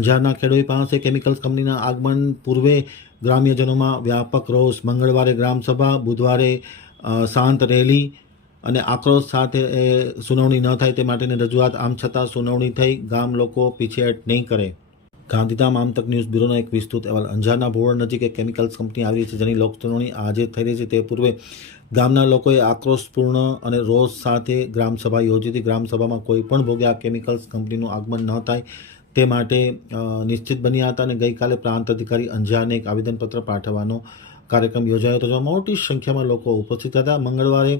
અંજારના ખેડૂત પાસે કેમિકલ્સ કંપનીના આગમન પૂર્વે ગ્રામ્યજનોમાં વ્યાપક રોષ. મંગળવારે ગ્રામસભા, બુધવારે શાંત રેલી અને આક્રોશ સાથે સુનાવણી ન થાય તે માટેની રજૂઆત. આમ છતાં સુનાવણી થઈ, ગામ લોકો પીછેહટ નહીં કરે. ગાંધીધામ આમતક ન્યૂઝ બ્યુરોનો એક વિસ્તૃત અહેવાલ. અંજારના ભોવળ નજીક એક કેમિકલ્સ કંપની આવી છે. જેની લોકસુનાવણી આજે થઈ રહી છે. તે પૂર્વે ગામના લોકોએ આક્રોશપૂર્ણ અને રોષ સાથે ગ્રામસભા યોજી હતી. ગ્રામસભામાં કોઈ પણ ભોગે આ કેમિકલ્સ કંપનીનું આગમન ન થાય. તે માટે નિશ્ચિત બન્યા હતા અને ગઈકાલે પ્રાંત અધિકારી અંજારને એક આવેદનપત્ર પાઠવવાનો કાર્યક્રમ યોજાયો હતો, જેમાં મોટી સંખ્યામાં લોકો ઉપસ્થિત હતા. મંગળવારે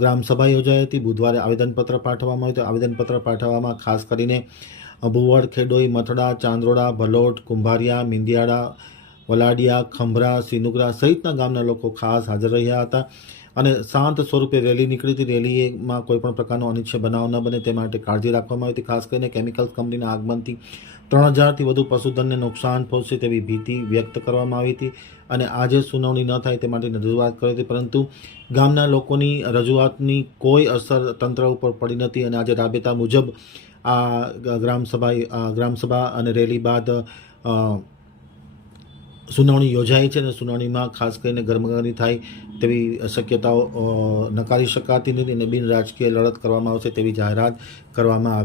ગ્રામસભા યોજાઈ હતી. બુધવારે આવેદનપત્ર પાઠવવામાં આવ્યું હતું. આવેદનપત્ર પાઠવવામાં ખાસ કરીને ભુવડ, ખેડોઈ, મથડા, ચાંદરોડા, ભલોટ, કુંભારિયા, મિંદિયાળા વલાડિયા, ખંભરા, સિનુગરા સહિતના ગામના લોકો ખાસ હાજર રહ્યા હતા અને શાંત સ્વરૂપે રેલી નીકળી હતી. રેલીમાં કોઈ પણ પ્રકારનો અનિચ્છ બનાવ ન બને, તે માટે કાળજી રાખવામાં આવી હતી. ખાસ કરીને કેમિકલ્સ કંપનીના આગમનથી ત્રણ હજારથી વધુ પશુધનને નુકસાન પહોંચશે તેવી ભીતિ વ્યક્ત કરવામાં આવી હતી અને આજે સુનાવણી ન થાય તે માટેની રજૂઆત કરી હતી. પરંતુ ગામના લોકોની રજૂઆતની કોઈ અસર તંત્ર ઉપર પડી નથી અને આજે રાબેતા મુજબ આ ગ્રામસભા ગ્રામસભા અને રેલી બાદ સુનાવણી યોજાઈ છે અને સુનાવણીમાં ખાસ કરીને ગરમગરમી થાય તેવી શક્યતાઓ નકારી શકાતી નથી અને બિન રાજકીય લડત કરવામાં આવશે તેવી જાહેરાત કરવામાં આવી